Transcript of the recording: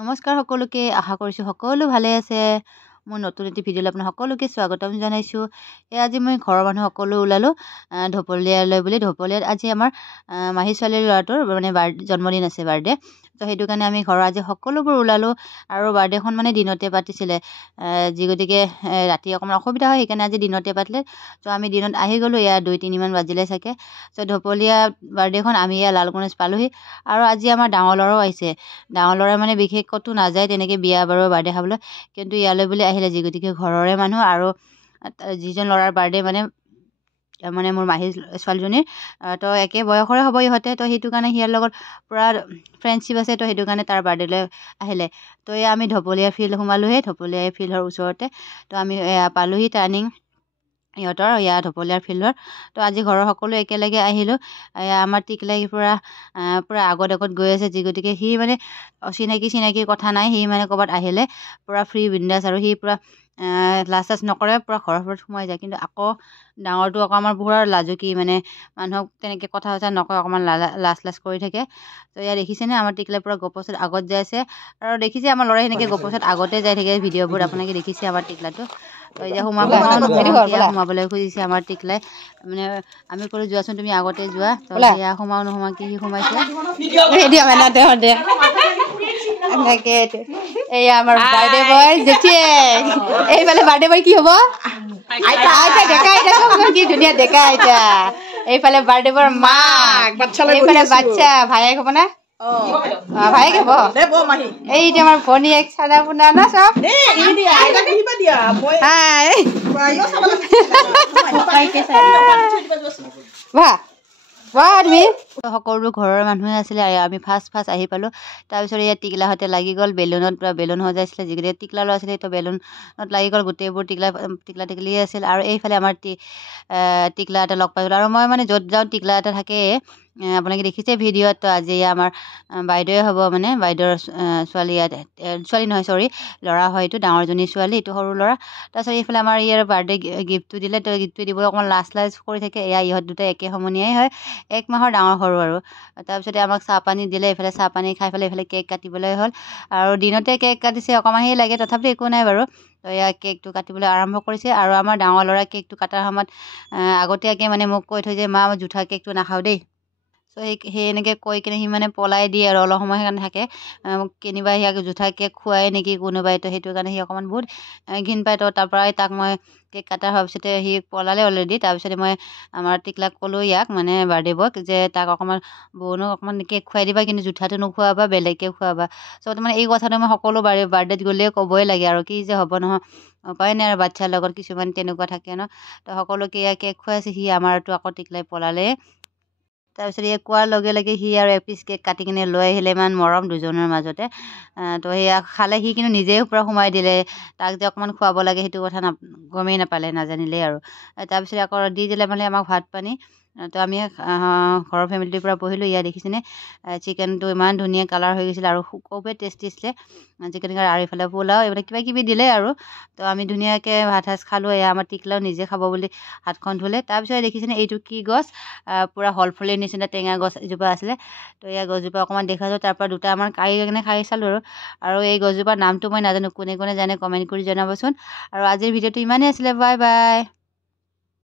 নমস্কাৰ সকলোকে আশা কৰিছোঁ সকলো ভালে আছে। মোৰ নতুন এটি ভিডিঅ'লৈ আপোনাক সকলোকে স্বাগতম জনাইছোঁ। আজি মই ঘৰৰ মানুহ সকলো ওলালোঁ ঢপলীয়ালৈ বুলি। ঢপলীয়াত আজি আমাৰ মাহী ছোৱালীৰ ল'ৰাটোৰ মানে জন্মদিন আছে, বাৰ্থডে। তো সেইটো কাৰণে আমি ঘৰৰ আজি সকলোবোৰ ওলালোঁ আৰু বাৰ্থডেখন মানে দিনতে পাতিছিলে, যি গতিকে ৰাতি অকণমান অসুবিধা হয়, সেইকাৰণে আজি দিনতে পাতিলে। তো আমি দিনত আহি গ'লোঁ, 2-3 মান বাজিলে চাগে। তো ঢপলীয়া বাৰ্থডেখন আমি লালগণেশ পালোঁহি। আৰু আজি আমাৰ ডাঙৰ ল'ৰাও আহিছে। ডাঙৰ ল'ৰাই মানে বিশেষ ক'তো নাযায় তেনেকৈ বিয়া বাৰু বাৰ্থডে খাবলৈ, কিন্তু ইয়ালৈ বুলি আহিলে, যি গতিকে ঘৰৰে মানুহ আৰু যিজন ল'ৰাৰ বাৰ্থডে মানে মোৰ মাহী ছোৱালীজনীৰ, তো একে বয়সৰে হ'ব ইহঁতে। তো সেইটো কাৰণে সিয়াৰ লগত পূৰা ফ্ৰেণ্ডশ্বিপ আছে, তো সেইটো কাৰণে তাৰ বাৰ্থডেলৈ আহিলে। তো আমি ঢপলীয়া ফিল্ড সোমালোঁহি, ঢপলীয়া ফিল্ডৰ ওচৰতে। তো আমি পালোঁহি টাৰ্ণিং ইহঁতৰ ঢপলীয়াৰ ফিল্ডৰ। তো আজি ঘৰৰ সকলো একেলগে আহিলোঁ। আমাৰ টিকলাই পূৰা আগত গৈ আছে, যি গতিকে সি মানে চিনাকি কথা নাই। সি মানে ক'ৰবাত আহিলে পূৰা ফ্ৰী বিন্দাছ, আৰু সি পূৰা লাজ চাজ নকৰে, পূৰা ঘৰৰ ভিতৰত সোমাই যায়। কিন্তু আকৌ ডাঙৰটো আকৌ আমাৰ পূৰা লাজুকী, মানে মানুহক তেনেকৈ কথা চথা নকয়, অকণমান লাজ কৰি থাকে। তো দেখিছেনে আমাৰ টিকলাই পূৰা গপচত আগত যাই আছে। আৰু দেখিছে আমাৰ ল'ৰাই সেনেকৈ গপচত আগতে যাই থাকে ভিডিঅ'বোৰ, আপোনালোকে দেখিছে আমাৰ টিকলাটো। তো এতিয়া সোমাবলৈ খুজিছে আমাৰ টিকলাই। মানে আমি ক'লোঁ যোৱাচোন, তুমি আগতে যোৱা। তো সেয়া নোসোমাওঁ কি সি সোমাইছে। এয়া আমাৰ বাৰ্থডে বয় জেঠিয়ে। এইফালে বাৰ্থডে বয় কি হ'ব, কি ধুনীয়া ডেকা আইতা। এইফালে বাৰ্থডে বয়ৰ মাক, এইফালে বাচ্চা ভায়েক হ'ব না, ভায়েক হ'ব। এইটো আমাৰ ভনীয়েক চানা পোনা না চব। তুমি সকলো ঘৰৰ মানুহে আছিলে, আৰু আমি ফাৰ্ষ্ট আহি পালোঁ। তাৰপিছত ইয়াত টিকলাহঁতে লাগি গ'ল বেলুনত, বেলুন সজাইছিলে, যিকেইটা টিকলা ল'ৰা আছিলে তো বেলুনত লাগি গ'ল। গোটেইবোৰ টিকলা টিকলিয়ে আছিল। আৰু এইফালে আমাৰ টিকলা এটা লগ পাই গ'লোঁ। আৰু মই মানে য'ত যাওঁ টিকলা এটা থাকেই, আপোনালোকে দেখিছে ভিডিঅ'ত। তো আজি আমাৰ বাইদেৱে হ'ব, মানে বাইদেউৰ ছোৱালী, ছোৱালী নহয় চৰি, ল'ৰা হয়। এইটো ডাঙৰজনী ছোৱালী, এইটো সৰু ল'ৰা। তাৰপিছত এইফালে আমাৰ ইয়াৰ বাৰ্থডে গিফ্টটো দিলে। তো গিফ্টটো দিবলৈ অকণমান লাজ কৰি থাকে। ইহঁত দুটা একে সমনীয়াই হয়, 1 মাহৰ ডাঙৰ সৰু আৰু। তাৰপিছতে আমাক চাহপানী দিলে। এইফালে চাহপানী খাই পেলাই এইফালে কেক কাটিবলৈ হ'ল, আৰু দিনতে কেক কাটিছে, অকণমান সেই লাগে, তথাপি একো নাই বাৰু। তো কেকটো কাটিবলৈ আৰম্ভ কৰিছে। আৰু আমাৰ ডাঙৰ ল'ৰা কেকটো কটাৰ সময়ত আগতীয়াকৈ মানে মোক কৈ থৈ যে, মা মই জুঠা কেকটো নাখাওঁ দেই। চ' সেই এনেকৈ কৈ কিনে সি মানে পলাই দিয়ে, আৰু অলপ সময় সেইকাৰণে থাকে। কেনিবা সিয়াক জুঠা কেক খুৱাই নেকি কোনোবাই, তো সেইটো কাৰণে সি অকণমান বহুত ঘিণ পায়। তো তাৰ পৰাই তাক মই কেক কাটাৰ হোৱাৰ পিছতে সি পলালে অলৰেডি। তাৰপিছতে মই আমাৰ টিকলাক ক'লোঁ, ইয়াক মানে বাৰ্থডে বয়ক, যে তাক অকণমান বৌনো অকণমান কেক খুৱাই দিবা, কিন্তু জুঠাটো নোখোৱাবা, বেলেগকৈ খুৱাবা। চ' মানে এই কথাটো মই সকলো বাৰ্থডেত গ'লেই ক'বই লাগে, আৰু কি যে হ'ব নহয়, উপায় নাই আৰু, বাচ্ছাৰ লগত কিছুমান তেনেকুৱা থাকে ন। তো সকলোকে কেক খুৱাইছে, সি আমাৰতো আকৌ টিকলাই পলালে। তাৰপিছত কোৱাৰ লগে লগে সি আৰু এপিচ কেক কাটি কিনে লৈ আহিলে, ইমান মৰম দুজনৰ মাজতে। তো সেয়া খালে সি, কিন্তু নিজেই পূৰা সোমাই দিলে। তাক যে অকণমান খুৱাব লাগে সেইটো কথা গমেই নাপালে, নাজানিলেই আৰু। তাৰপিছত আকৌ দি দিলে মানে আমাক ভাত পানী। তো আমি ঘৰৰ ফেমিলিটোৰ পৰা বহিলোঁ। দেখিছেনে চিকেনটো ইমান ধুনীয়া কালাৰ হৈ গৈছিলে, আৰু খুবেই টেষ্টি আছিলে চিকেন কাৰী। আৰু এইফালে পোলাও, এইফালে কিবা কিবি দিলে আৰু। তো আমি ধুনীয়াকৈ ভাত সাজ খালোঁ। আমাৰ টিকলাও নিজে খাব বুলি হাতখন ধুলে। তাৰপিছত দেখিছেনে এইটো কি গছ, পূৰা হলফুলিৰ নিচিনা টেঙা গছ এজোপা আছিলে। তো গছজোপা অকণমান দেখালোঁ, তাৰ পৰা দুটা আমাৰ কাঢ়ি কিনে খাই চালোঁ আৰু এই গছজোপাৰ নামটো মই নাজানো, কোনে জানে কমেণ্ট কৰি জনাবচোন। আৰু আজিৰ ভিডিঅ'টো ইমানেই আছিলে, বাই বাই।